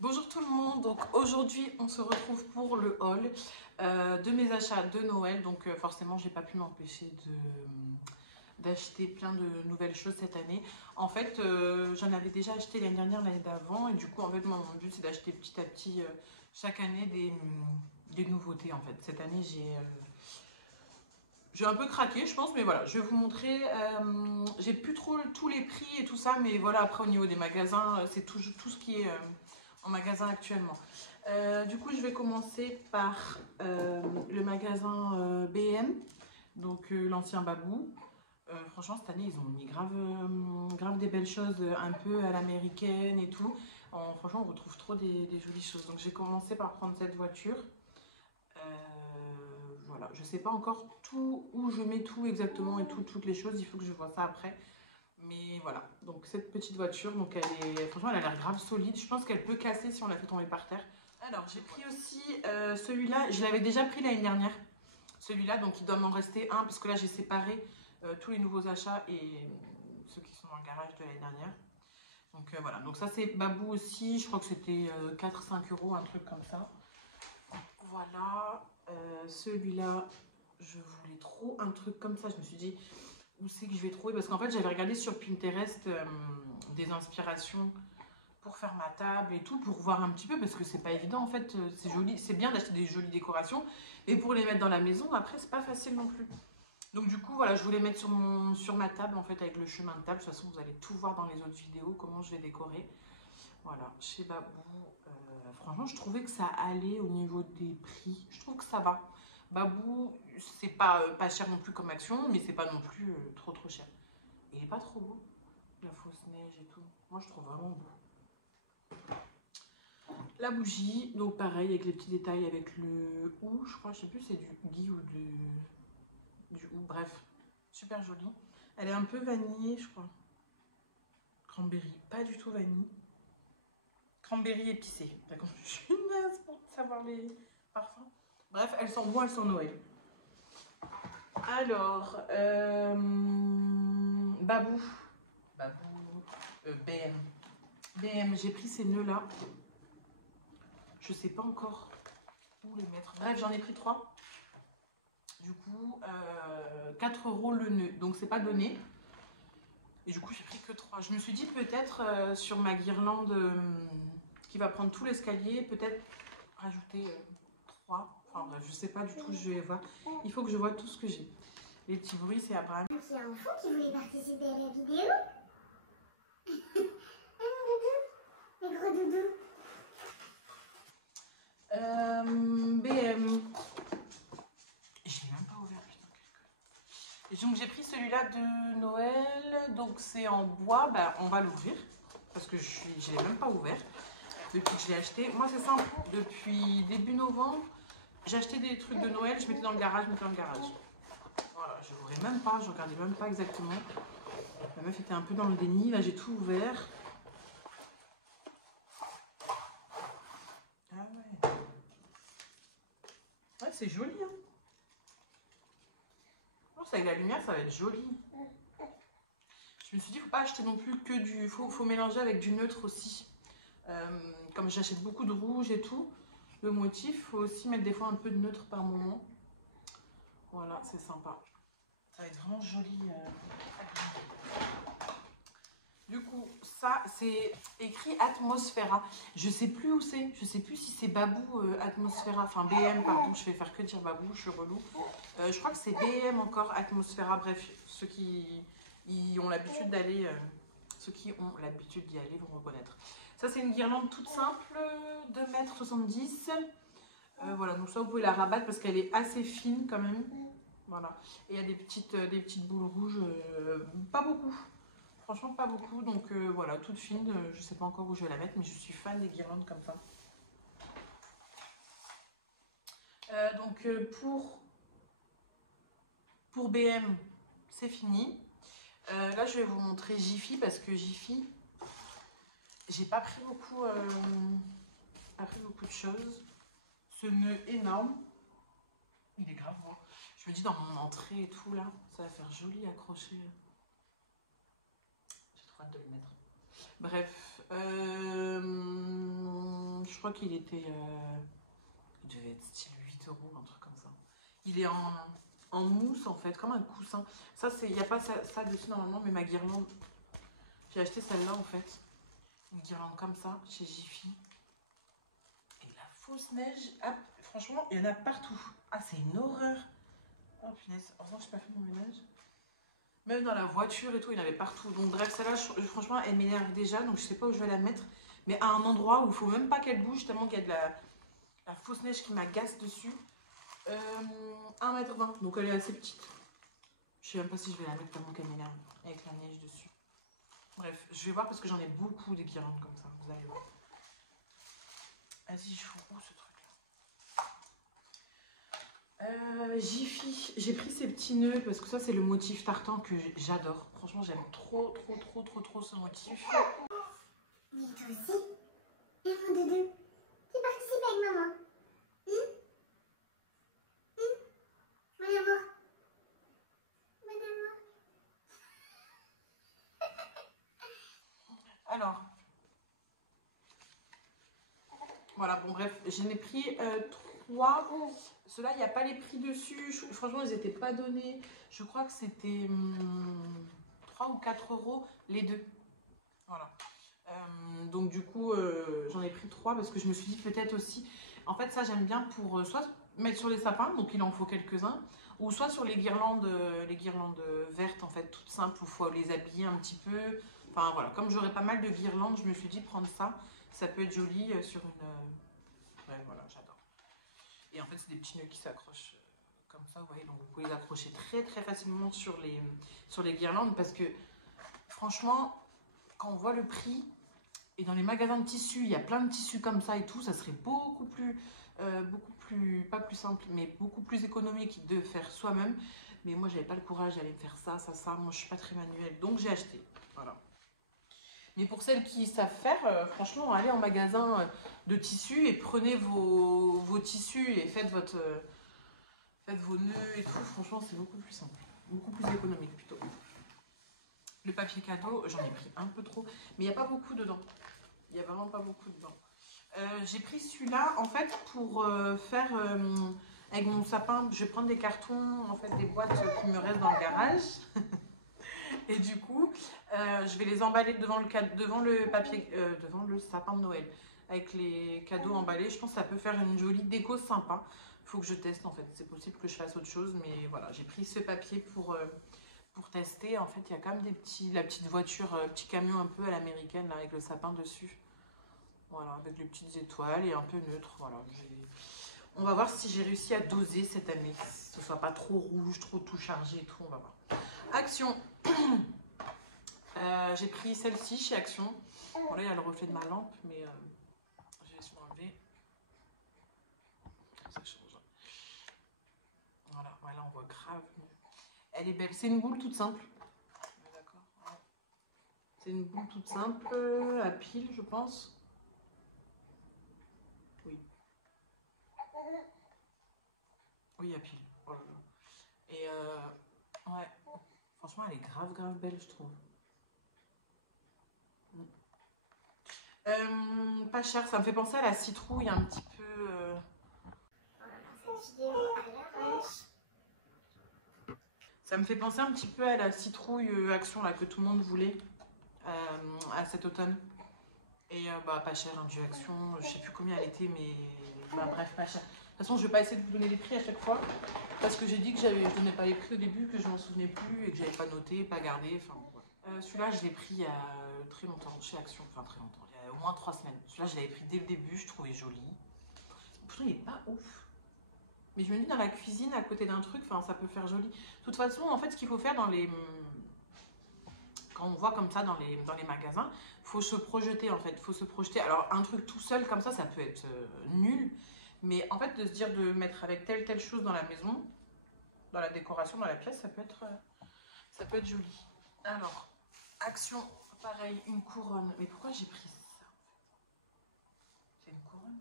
Bonjour tout le monde, donc aujourd'hui on se retrouve pour le haul de mes achats de Noël. Donc forcément j'ai pas pu m'empêcher d'acheter plein de nouvelles choses cette année. En fait j'en avais déjà acheté l'année dernière, l'année d'avant, et du coup en fait mon but c'est d'acheter petit à petit chaque année des nouveautés. En fait cette année j'ai un peu craqué je pense, mais voilà, je vais vous montrer. J'ai plus trop tous les prix et tout ça, mais voilà, après au niveau des magasins c'est tout ce qui est en magasin actuellement. Du coup, je vais commencer par le magasin BM, donc l'ancien Babou. Franchement, cette année, ils ont mis grave des belles choses un peu à l'américaine et tout. Franchement, on retrouve trop des jolies choses. Donc, j'ai commencé par prendre cette voiture. Voilà, je sais pas encore tout où je mets tout exactement et toutes les choses. Il faut que je vois ça après. Mais voilà, donc cette petite voiture, donc franchement, elle a l'air grave solide. Je pense qu'elle peut casser si on la fait tomber par terre. Alors, j'ai pris aussi celui-là. Je l'avais déjà pris l'année dernière. Celui-là, donc il doit m'en rester un, parce que là, j'ai séparé tous les nouveaux achats et ceux qui sont dans le garage de l'année dernière. Donc voilà, donc ça c'est Babou aussi. Je crois que c'était 4-5 euros, un truc comme ça. Voilà, celui-là, je voulais trop un truc comme ça. Je me suis dit, où c'est que je vais trouver? Parce qu'en fait, j'avais regardé sur Pinterest des inspirations pour faire ma table et tout, pour voir un petit peu, parce que c'est pas évident en fait. C'est joli, c'est bien d'acheter des jolies décorations, et pour les mettre dans la maison, après, c'est pas facile non plus. Donc du coup, voilà, je voulais mettre sur ma table en fait, avec le chemin de table. De toute façon, vous allez tout voir dans les autres vidéos, comment je vais décorer. Voilà, chez Babou, franchement, je trouvais que ça allait au niveau des prix. Je trouve que ça va. Babou, c'est pas cher non plus comme action, mais c'est pas non plus trop cher. Il est pas trop beau, la fausse neige et tout. Moi, je trouve vraiment beau. La bougie, donc pareil, avec les petits détails, avec le ou, je crois, je sais plus, c'est du gui ou du ou, bref, super jolie. Elle est un peu vanillée, je crois. Cranberry, pas du tout vanille. Cranberry épicé. D'accord, je suis naze pour savoir les parfums. Bref, elles sont bonnes, elles sont Noël. Alors, Babou. Babou. BM. BM, j'ai pris ces nœuds-là. Je sais pas encore où les mettre. Bref, j'en ai pris 3. Du coup, 4 euros le nœud. Donc, c'est pas donné. Et du coup, j'ai pris que 3. Je me suis dit peut-être sur ma guirlande qui va prendre tout l'escalier, peut-être rajouter 3. Enfin bref, je sais pas du tout, je vais voir. Il faut que je vois tout ce que j'ai. Les petits bruits, c'est Abraham. Il y a un fou qui voulait participer à la vidéo. Ah mon doudou, le gros doudou. BM. Je l'ai même pas ouvert, putain, quel con. Donc j'ai pris celui-là de Noël, donc c'est en bois. Bah, on va l'ouvrir parce que je l'ai même pas ouvert depuis que je l'ai acheté. Moi c'est simple, depuis début novembre, j'achetais des trucs de Noël, je mettais dans le garage, Voilà, je n'ouvrais même pas, je regardais même pas exactement. La meuf était un peu dans le déni, là j'ai tout ouvert. Ah ouais. Ouais, c'est joli, hein. Je pense qu'avec la lumière, ça va être joli. Je me suis dit, faut pas acheter non plus que du... Faut mélanger avec du neutre aussi. Comme j'achète beaucoup de rouge et tout, le motif, faut aussi mettre des fois un peu de neutre par moment. Voilà, c'est sympa. Ça va être vraiment joli. Du coup, ça, c'est écrit Atmosphera. Je sais plus où c'est. Je sais plus si c'est Babou Atmosphera. Enfin, BM, pardon. Je vais faire que dire Babou, je suis relou. Je crois que c'est BM encore, Atmosphera. Bref, ceux qui ont l'habitude d'aller... ceux qui ont l'habitude d'y aller vont reconnaître. Ça, c'est une guirlande toute simple, 2,70 m. Voilà, donc ça, vous pouvez la rabattre parce qu'elle est assez fine quand même. Voilà. Et il y a des petites boules rouges. Pas beaucoup. Franchement, pas beaucoup. Donc voilà, toute fine. Je sais pas encore où je vais la mettre, mais je suis fan des guirlandes comme ça. Donc pour BM, c'est fini. Là, je vais vous montrer Jiffy parce que Jiffy, j'ai pas pris beaucoup de choses. Ce nœud énorme, il est grave beau. Je me dis dans mon entrée et tout là, ça va faire joli accroché. J'ai trop hâte de le mettre. Bref, Je crois qu'il était... il devait être style 8 €, un truc comme ça. Il est en mousse en fait, comme un coussin. Ça, il n'y a pas ça dessus normalement, mais ma guirlande, j'ai acheté celle-là en fait. Une guirlande comme ça, chez Jiffy. Et la fausse neige, ah, franchement, il y en a partout. Ah, c'est une horreur. Oh punaise, heureusement que je n'ai pas fait mon ménage. Même dans la voiture et tout, il y en avait partout. Donc bref, celle-là, franchement, elle m'énerve déjà. Donc je sais pas où je vais la mettre. Mais à un endroit où il faut même pas qu'elle bouge, tellement qu'il y a de la fausse neige qui m'agace dessus. 1,20 m. Donc elle est assez petite. Je sais même pas si je vais la mettre tellement qu'elle m'énerve. Avec la neige dessus. Bref, je vais voir parce que j'en ai beaucoup des guirlandes comme ça. Vous allez voir. Vas-y, je fous où ce truc-là? Jiffy, j'ai pris ces petits nœuds parce que ça c'est le motif tartan que j'adore. Franchement j'aime trop ce motif. Mais toi aussi, et mon doudou, tu participes avec maman. Mon amour. Mon amour. Alors, voilà, bon bref, j'en ai pris 3. Ceux-là, il n'y a pas les prix dessus. Franchement, ils n'étaient pas donnés. Je crois que c'était 3 ou 4 € les deux. Voilà. Donc du coup, j'en ai pris 3 parce que je me suis dit peut-être aussi... En fait, ça, j'aime bien pour soit mettre sur les sapins, donc il en faut quelques-uns, ou soit sur les guirlandes vertes, en fait, toutes simples, où il faut les habiller un petit peu. Enfin, voilà, comme j'aurais pas mal de guirlandes, je me suis dit prendre ça. Ça peut être joli sur une... Ouais, voilà, j'adore. Et en fait, c'est des petits nœuds qui s'accrochent comme ça, vous voyez. Donc, vous pouvez les accrocher très facilement sur les guirlandes parce que, franchement, quand on voit le prix, et dans les magasins de tissus, il y a plein de tissus comme ça et tout, ça serait beaucoup plus, pas plus simple, mais beaucoup plus économique de faire soi-même. Mais moi, j'avais pas le courage d'aller me faire ça. Moi, je suis pas très manuelle, donc j'ai acheté. Voilà. Mais pour celles qui savent faire, franchement, allez en magasin de tissus et prenez vos tissus et faites vos nœuds et tout. Franchement, c'est beaucoup plus simple, beaucoup plus économique plutôt. Le papier cadeau, j'en ai pris un peu trop, mais il n'y a pas beaucoup dedans. Il n'y a vraiment pas beaucoup dedans. J'ai pris celui-là, en fait, pour faire avec mon sapin. Je vais prendre des cartons, en fait, des boîtes qui me restent dans le garage. Et du coup, je vais les emballer devant le sapin de Noël. Avec les cadeaux emballés, je pense que ça peut faire une jolie déco sympa. Il faut que je teste, en fait. C'est possible que je fasse autre chose, mais voilà, j'ai pris ce papier pour tester. En fait, il y a quand même la petite voiture, petit camion un peu à l'américaine, avec le sapin dessus. Voilà, avec les petites étoiles et un peu neutre. Voilà, on va voir si j'ai réussi à doser cette année. Que ce soit pas trop rouge, trop tout chargé et tout, on va voir. Action. J'ai pris celle-ci chez Action. Bon, là, il y a le reflet de ma lampe, mais je vais essayer d'enlever. Ça change. Voilà, voilà, on voit grave mieux. Elle est belle. C'est une boule toute simple. D'accord. Ouais. C'est une boule toute simple, à pile, je pense. Oui. Oui, à pile. Oh là là. Et ouais, franchement, elle est grave belle, je trouve. Pas cher, ça me fait penser à la citrouille un petit peu. Cette vidéo à l'arrache. Ça me fait penser un petit peu à la citrouille Action là, que tout le monde voulait à cet automne. Et bah pas cher, hein, du Action, je sais plus combien elle était, mais bah, bref, pas cher. De toute façon, je vais pas essayer de vous donner les prix à chaque fois, parce que j'ai dit que je donnais pas les prix au début, que je m'en souvenais plus et que j'avais pas noté, pas gardé. Enfin, voilà. Celui-là, je l'ai pris il y a très longtemps chez Action, enfin très longtemps, il y a au moins 3 semaines. Celui-là, je l'avais pris dès le début, je trouvais joli. Pourtant, il est pas ouf. Mais je me dis, dans la cuisine, à côté d'un truc, ça peut faire joli. De toute façon, en fait, ce qu'il faut faire quand on voit comme ça dans les magasins, il faut se projeter, en fait. Il faut se projeter. Alors, un truc tout seul, comme ça peut être nul. Mais en fait, de se dire de mettre avec telle chose dans la maison, dans la décoration, dans la pièce, ça peut être joli. Alors, Action, pareil, une couronne. Mais pourquoi j'ai pris ça? C'est une couronne?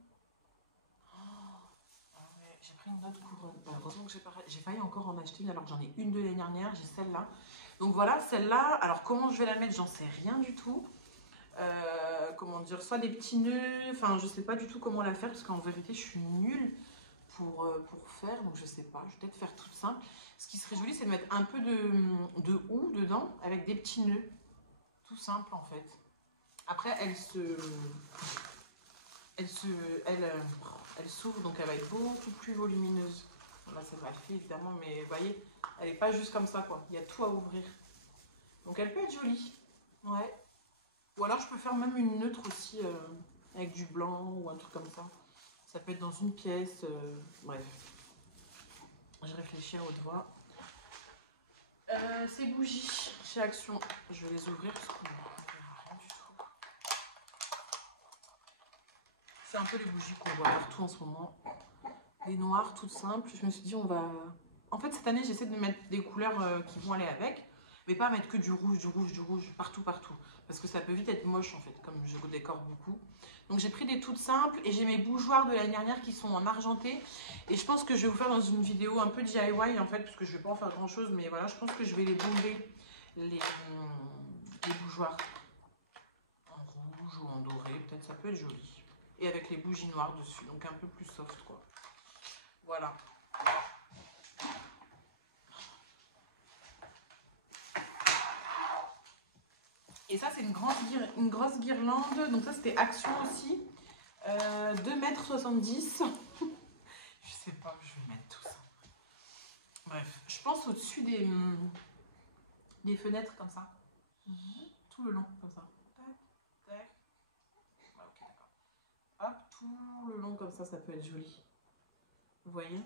J'ai pris une autre couronne. Heureusement que j'ai failli encore en acheter une alors que j'en ai une de l'année dernière. J'ai celle-là. Donc voilà, celle-là. Alors comment je vais la mettre, j'en sais rien du tout. comment dire, soit des petits nœuds, enfin je sais pas du tout comment la faire parce qu'en vérité je suis nulle pour faire, donc je sais pas, je vais peut-être faire toute simple. Ce qui serait joli c'est de mettre un peu de houx dedans avec des petits nœuds, tout simple en fait. Après elle s'ouvre donc elle va être beaucoup plus volumineuse. Là c'est mal fait évidemment mais vous voyez, elle est pas juste comme ça quoi, il y a tout à ouvrir. Donc elle peut être jolie, ouais. Ou alors je peux faire même une neutre aussi avec du blanc ou un truc comme ça. Ça peut être dans une pièce, bref. Je réfléchis à haute voix. Ces bougies chez Action, je vais les ouvrir parce qu'on ne verra rien du tout. C'est un peu les bougies qu'on voit partout en ce moment. Des noires toutes simples. Je me suis dit on va... En fait cette année j'essaie de mettre des couleurs qui vont aller avec. Mais pas mettre que du rouge, partout. Parce que ça peut vite être moche en fait, comme je décore beaucoup. Donc j'ai pris des toutes simples et j'ai mes bougeoirs de l'année dernière qui sont en argenté. Et je pense que je vais vous faire dans une vidéo un peu DIY en fait, parce que je vais pas en faire grand chose. Mais voilà, je pense que je vais les bomber, les bougeoirs. En rouge ou en doré, peut-être ça peut être joli. Et avec les bougies noires dessus, donc un peu plus soft quoi. Voilà. Et ça, c'est une grosse guirlande. Donc ça, c'était Action aussi. 2,70 m. Je sais pas où je vais mettre tout ça. Bref, je pense au-dessus des fenêtres comme ça. Tout le long, comme ça. Tac, tac. Ok, d'accord. Hop, tout le long comme ça peut être joli. Vous voyez?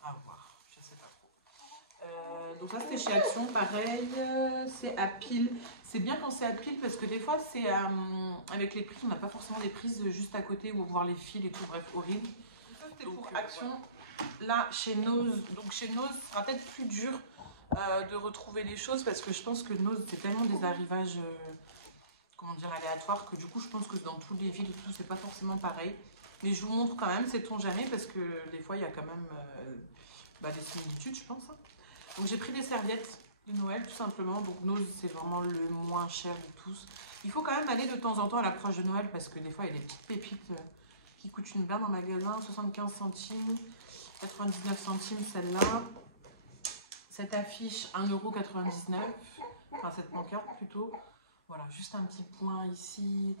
À voir, je sais pas trop. Donc ça c'était chez Action, pareil, c'est à pile. C'est bien quand c'est à pile parce que des fois c'est avec les prises, on n'a pas forcément des prises juste à côté ou voir les fils et tout, bref, horrible. Ça c'était pour Action. Là chez Nose, donc chez Nose, ce sera peut-être plus dur de retrouver les choses parce que je pense que Nose c'est tellement des arrivages, comment dire, aléatoires que du coup je pense que dans toutes les villes et tout c'est pas forcément pareil. Mais je vous montre quand même, sait-on jamais, parce que des fois il y a quand même des similitudes je pense. Donc j'ai pris des serviettes de Noël tout simplement, donc Nose c'est vraiment le moins cher de tous. Il faut quand même aller de temps en temps à l'approche de Noël parce que des fois il y a des petites pépites qui coûtent une blinde en magasin, 75 centimes, 99 centimes celle-là. Cette affiche 1,99 €, enfin cette pancarte plutôt. Voilà, juste un petit point ici.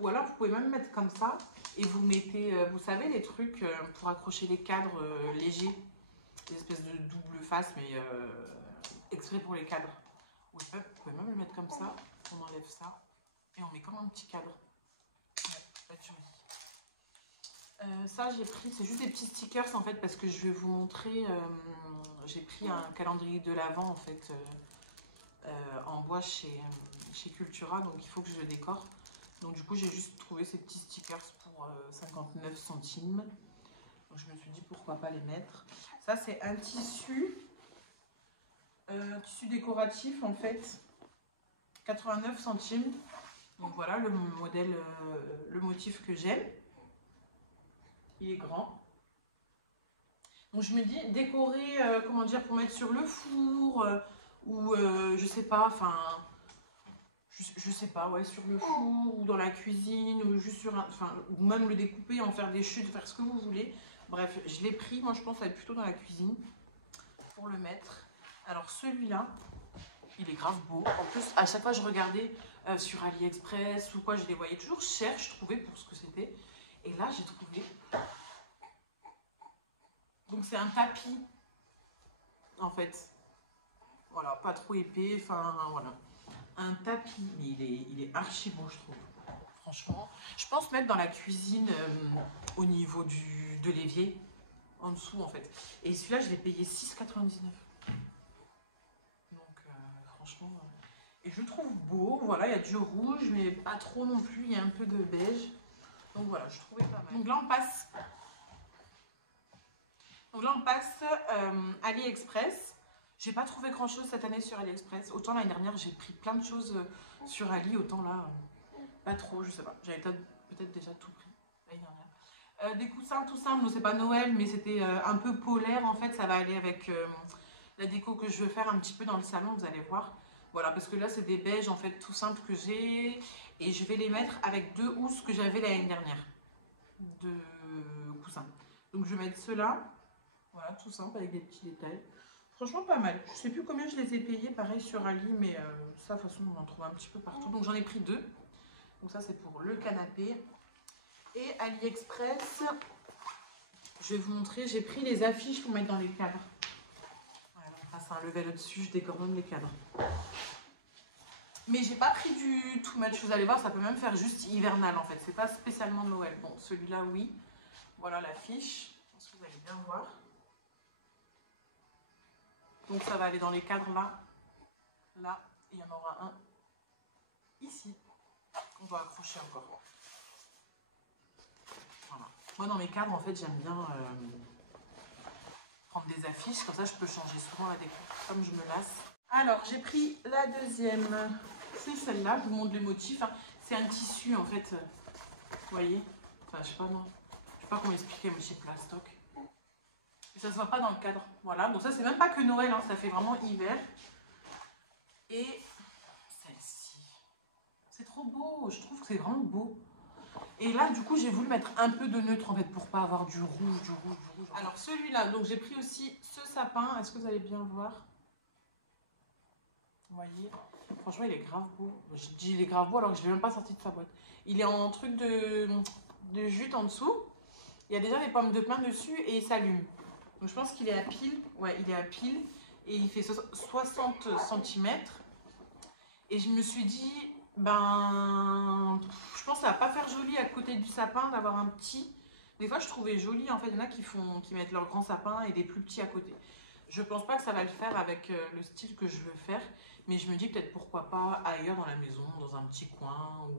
Ou alors vous pouvez même mettre comme ça et vous mettez, vous savez les trucs pour accrocher les cadres légers. Des espèces de double face mais exprès pour les cadres. Vous pouvez même le mettre comme ça, on enlève ça et on met comme un petit cadre. Ouais, ça va être joli. Ça j'ai pris, c'est juste des petits stickers en fait parce que je vais vous montrer, j'ai pris un calendrier de l'Avent en fait en bois chez Cultura, donc il faut que je le décore. Donc du coup j'ai juste trouvé ces petits stickers pour 59 centimes. Donc je me suis dit pourquoi pas les mettre. Ça c'est un tissu décoratif en fait, 89 centimes. Donc voilà le modèle, le motif que j'aime. Il est grand. Donc je me dis décorer, comment dire, pour mettre sur le four ou je sais pas, enfin je sais pas, ouais, sur le four ou dans la cuisine ou juste sur un, enfin, ou même le découper, en faire des chutes, faire ce que vous voulez. Bref, je l'ai pris, moi je pense à être plutôt dans la cuisine pour le mettre. Alors celui-là, il est grave beau. En plus, à chaque fois je regardais sur AliExpress ou quoi, je les voyais toujours chers, je trouvais pour ce que c'était. Et là j'ai trouvé. Donc c'est un tapis, en fait. Voilà, pas trop épais, enfin voilà. Un tapis, mais il est archi beau je trouve. Franchement, je pense mettre dans la cuisine au niveau de l'évier, en dessous en fait. Et celui-là, je l'ai payé 6,99 €. Donc franchement, et je le trouve beau. Voilà, il y a du rouge, mais pas trop non plus. Il y a un peu de beige. Donc voilà, je trouvais pas mal. Donc là, on passe AliExpress. J'ai pas trouvé grand chose cette année sur AliExpress. Autant l'année dernière, j'ai pris plein de choses sur Ali, autant là, pas trop, je sais pas. J'avais peut-être déjà tout pris l'année dernière. Des coussins tout simples, c'est pas Noël, mais c'était un peu polaire en fait. Ça va aller avec la déco que je veux faire un petit peu dans le salon, vous allez voir. Voilà, parce que là, c'est des beiges, en fait, tout simples que j'ai. Et je vais les mettre avec 2 housses que j'avais l'année dernière. De coussins. Donc, je vais mettre ceux-là. Voilà, tout simple, avec des petits détails. Franchement, pas mal. Je sais plus combien je les ai payés, pareil, sur Ali. Mais ça, de toute façon, on en trouve un petit peu partout. Donc, j'en ai pris 2. Donc, ça, c'est pour le canapé. Et AliExpress, je vais vous montrer. J'ai pris les affiches pour mettre dans les cadres. Voilà, grâce à un level au-dessus, je décore même les cadres. Mais j'ai pas pris du tout match, vous allez voir, ça peut même faire juste hivernal en fait, c'est pas spécialement Noël. Bon, celui-là oui, voilà l'affiche, je pense que vous allez bien voir. Donc ça va aller dans les cadres là, là, et il y en aura un ici, qu'on doit accrocher encore. Voilà. Moi dans mes cadres en fait j'aime bien prendre des affiches, comme ça je peux changer souvent la déco, comme je me lasse. Alors j'ai pris la deuxième. C'est celle-là, je vous montre le motif. Hein. C'est un tissu en fait, vous voyez. Enfin, je sais pas, non. Je sais pas comment expliquer, mais c'est plastoc. Et ça se voit pas dans le cadre. Voilà, donc ça c'est même pas que Noël, hein. Ça fait vraiment hiver. Et celle-ci, c'est trop beau, je trouve que c'est vraiment beau. Et là, du coup, j'ai voulu mettre un peu de neutre en fait pour pas avoir du rouge, du rouge, du rouge. Alors celui-là, donc j'ai pris aussi ce sapin. Est-ce que vous allez bien voir? Vous voyez, franchement, il est grave beau. Je dis il est grave beau alors que je ne l'ai même pas sorti de sa boîte. Il est en truc de jute en dessous. Il y a déjà des pommes de pin dessus et il s'allume. Donc je pense qu'il est à pile. Ouais, il est à pile. Et il fait 60 cm. Et je me suis dit, ben, je pense que ça va pas faire joli à côté du sapin d'avoir un petit. Des fois, je trouvais joli. En fait, il y en a qui mettent leur grand sapin et des plus petits à côté. Je pense pas que ça va le faire avec le style que je veux faire, mais je me dis peut-être pourquoi pas ailleurs dans la maison, dans un petit coin, ou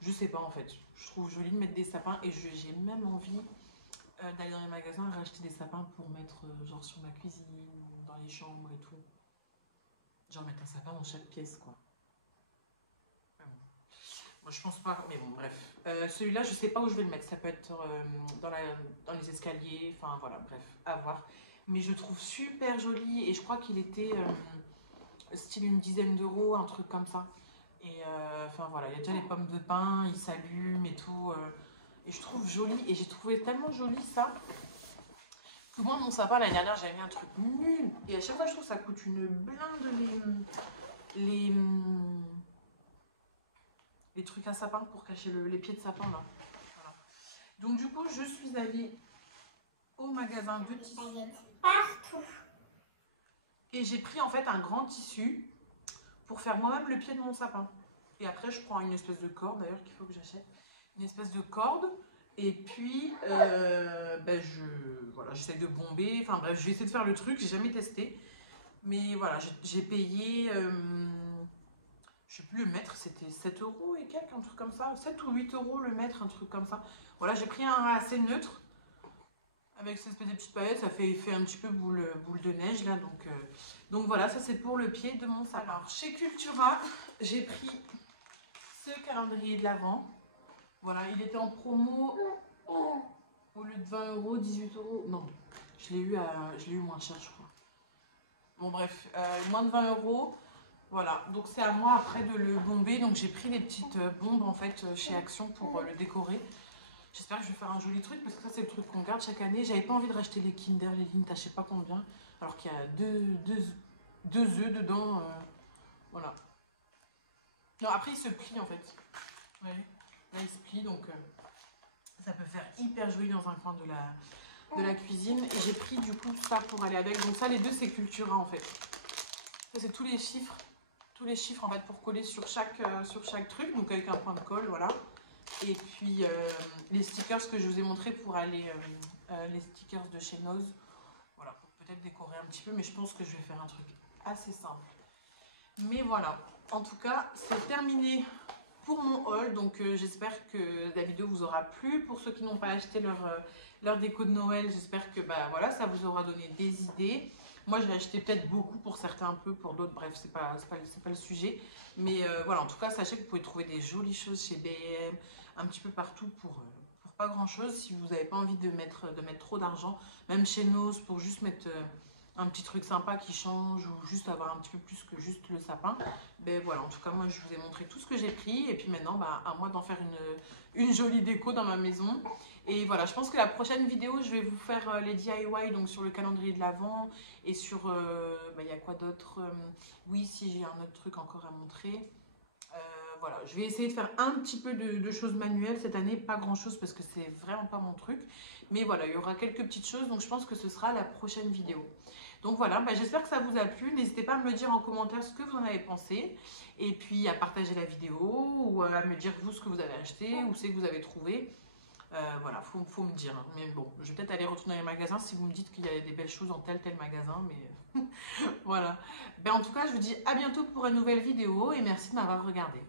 je sais pas en fait. Je trouve joli de mettre des sapins et j'ai même envie d'aller dans les magasins et racheter des sapins pour mettre genre sur ma cuisine, dans les chambres et tout. Genre mettre un sapin dans chaque pièce quoi. Mais bon. Moi je pense pas, mais bon bref. Celui-là je sais pas où je vais le mettre, ça peut être dans les escaliers, enfin voilà, bref, à voir. Mais je trouve super joli et je crois qu'il était style une dizaine d'euros, un truc comme ça. Et enfin voilà, il y a déjà les pommes de pin, il s'allume et tout. Et je trouve joli et j'ai trouvé tellement joli ça que moi mon sapin l'année dernière j'avais mis un truc nul. Et à chaque fois je trouve que ça coûte une blinde les trucs à sapin pour cacher les pieds de sapin là. Voilà. Donc du coup je suis allée au magasin de tissus. Partout. Et j'ai pris en fait un grand tissu pour faire moi-même le pied de mon sapin. Et après je prends une espèce de corde d'ailleurs qu'il faut que j'achète. Une espèce de corde. Et puis ben voilà, j'essaie de bomber. Enfin bref, je vais essayer de faire le truc, j'ai jamais testé. Mais voilà, j'ai payé, je sais plus le mètre, c'était 7 euros et quelques, un truc comme ça. 7 ou 8 euros le mètre, un truc comme ça. Voilà, j'ai pris un assez neutre. Avec cette espèce de petites paillettes, ça fait effet un petit peu boule de neige là. Donc voilà, ça c'est pour le pied de mon sapin. Alors chez Cultura, j'ai pris ce calendrier de l'Avent. Voilà, il était en promo au lieu de 20 euros, 18 euros. Non, je l'ai eu moins cher, je crois. Bon bref, moins de 20 euros. Voilà, donc c'est à moi après de le bomber. Donc j'ai pris des petites bombes en fait chez Action pour le décorer. J'espère que je vais faire un joli truc parce que ça c'est le truc qu'on garde chaque année. J'avais pas envie de racheter les Kinder, les Lindt, je sais pas combien. Alors qu'il y a deux œufs dedans. Voilà. Non, après il se plie en fait. Vous voyez, là il se plie donc ça peut faire hyper joli dans un coin de la cuisine. Et j'ai pris du coup ça pour aller avec. Donc ça les deux c'est Cultura en fait. Ça c'est tous les chiffres en fait pour coller sur chaque truc. Donc avec un point de colle, voilà. Et puis les stickers que je vous ai montré pour aller, les stickers de chez Nose. Voilà, pour peut-être décorer un petit peu, mais je pense que je vais faire un truc assez simple. Mais voilà, en tout cas, c'est terminé pour mon haul. Donc j'espère que la vidéo vous aura plu. Pour ceux qui n'ont pas acheté leur déco de Noël, j'espère que bah, voilà, ça vous aura donné des idées. Moi, je l'ai acheté peut-être beaucoup pour certains un peu, pour d'autres, bref, c'est pas le sujet. Mais voilà, en tout cas, sachez que vous pouvez trouver des jolies choses chez B&M, un petit peu partout pour pas grand-chose. Si vous n'avez pas envie de mettre trop d'argent, même chez Nose, pour juste mettre un petit truc sympa qui change ou juste avoir un petit peu plus que juste le sapin. Ben voilà, en tout cas moi je vous ai montré tout ce que j'ai pris et puis maintenant bah, à moi d'en faire une jolie déco dans ma maison. Et voilà, je pense que la prochaine vidéo je vais vous faire les DIY donc sur le calendrier de l'Avent et sur, il y a quoi d'autre, oui si j'ai un autre truc encore à montrer. Voilà, je vais essayer de faire un petit peu de choses manuelles cette année, pas grand chose parce que c'est vraiment pas mon truc. Mais voilà, il y aura quelques petites choses, donc je pense que ce sera la prochaine vidéo. Donc voilà, bah, j'espère que ça vous a plu. N'hésitez pas à me le dire en commentaire ce que vous en avez pensé. Et puis à partager la vidéo ou à me dire vous ce que vous avez acheté ou c'est que vous avez trouvé. Voilà, faut me dire. Mais bon, je vais peut-être aller retourner dans les magasins si vous me dites qu'il y a des belles choses dans tel magasin. Mais voilà. Ben, en tout cas, je vous dis à bientôt pour une nouvelle vidéo et merci de m'avoir regardé.